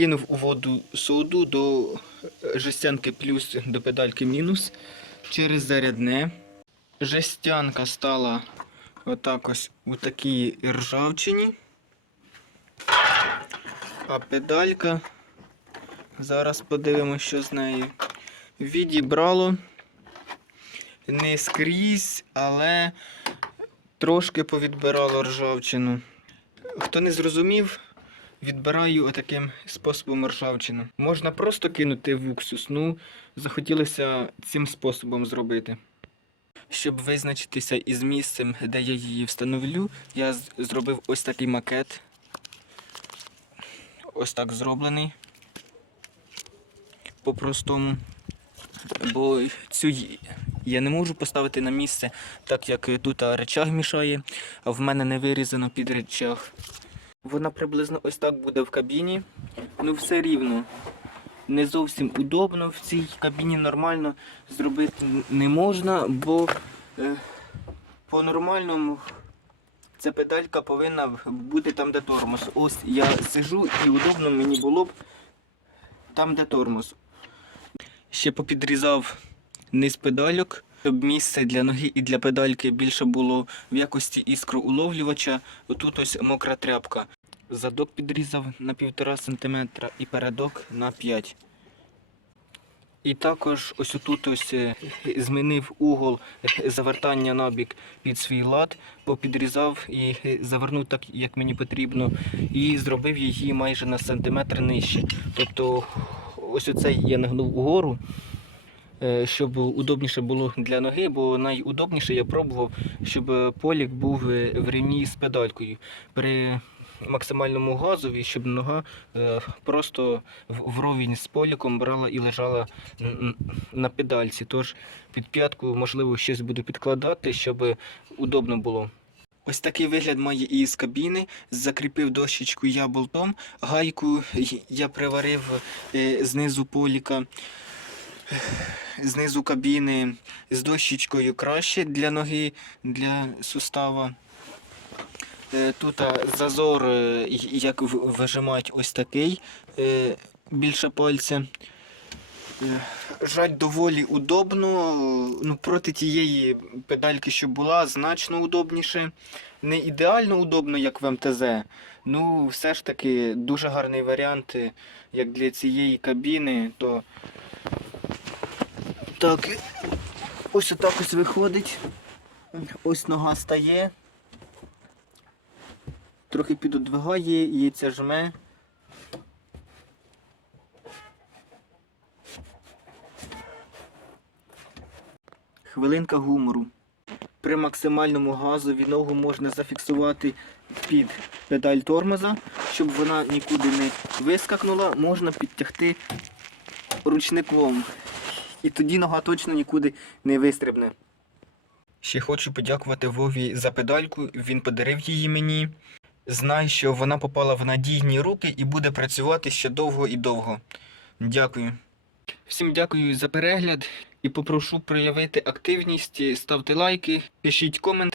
Кинув у воду соду до жестянки плюс до педальки мінус через зарядне. Жестянка стала отак ось у такій ржавчині. А педалька. Зараз подивимося, що з нею. Відібрало не скрізь, але трошки повідбирало ржавчину. Хто не зрозумів, відбираю отаким способом ржавчину. Можна просто кинути в уксус, ну захотілося цим способом зробити. Щоб визначитися із місцем, де я її встановлю, я зробив ось такий макет. Ось так зроблений. По-простому. Бо цю я не можу поставити на місце, так як тут речаг мішає, а в мене не вирізано під речаг. Вона приблизно ось так буде в кабіні. Ну все рівно. Не зовсім удобно в цій кабіні нормально зробити не можна, бо е, по-нормальному ця педалька повинна бути там, де тормоз. Ось я сижу і удобно мені було б там, де тормоз. Ще попідрізав низ педальок, щоб місце для ноги і для педальки більше було в якості іскроуловлювача. Отут ось мокра тряпка. Задок підрізав на 1,5 см і передок на 5 І також ось отут ось е, змінив угол завертання на бік під свій лад, попідрізав і е, завернув так, як мені потрібно, і зробив її майже на сантиметр нижче. Тобто ось оцей я нагнув угору, щоб удобніше було для ноги, бо найудобніше я пробував, щоб е, полік був е, в рівні з педалькою. При максимальному газові, щоб нога е, просто вровень з поліком брала і лежала на педальці. Тож під п'ятку, можливо, щось буду підкладати, щоб удобно було. Ось такий вигляд має і з кабіни. Закріпив дощечку я болтом. Гайку я приварив е, знизу поліка, знизу кабіни з дощечкою краще для ноги, для сустава. Е, Тут зазор, е, як вижимають ось такий е, більше пальця. Жать доволі удобно. Ну, проти тієї педальки, що була, значно удобніше. Не ідеально удобно, як в МТЗ. Ну, все ж таки дуже гарний варіант, як для цієї кабіни, то так, ось отак ось виходить. Ось нога стає. Трохи підодвигає, це жме. Хвилинка гумору. При максимальному газові ногу можна зафіксувати під педаль тормоза, щоб вона нікуди не вискакнула, можна підтягти ручником. І тоді нога точно нікуди не вистрибне. Ще хочу подякувати Вові за педальку, він подарив її мені. Знай, що вона попала в надійні руки і буде працювати ще довго і довго. Дякую. Всім дякую за перегляд і попрошу проявити активність, ставте лайки, пишіть коменти.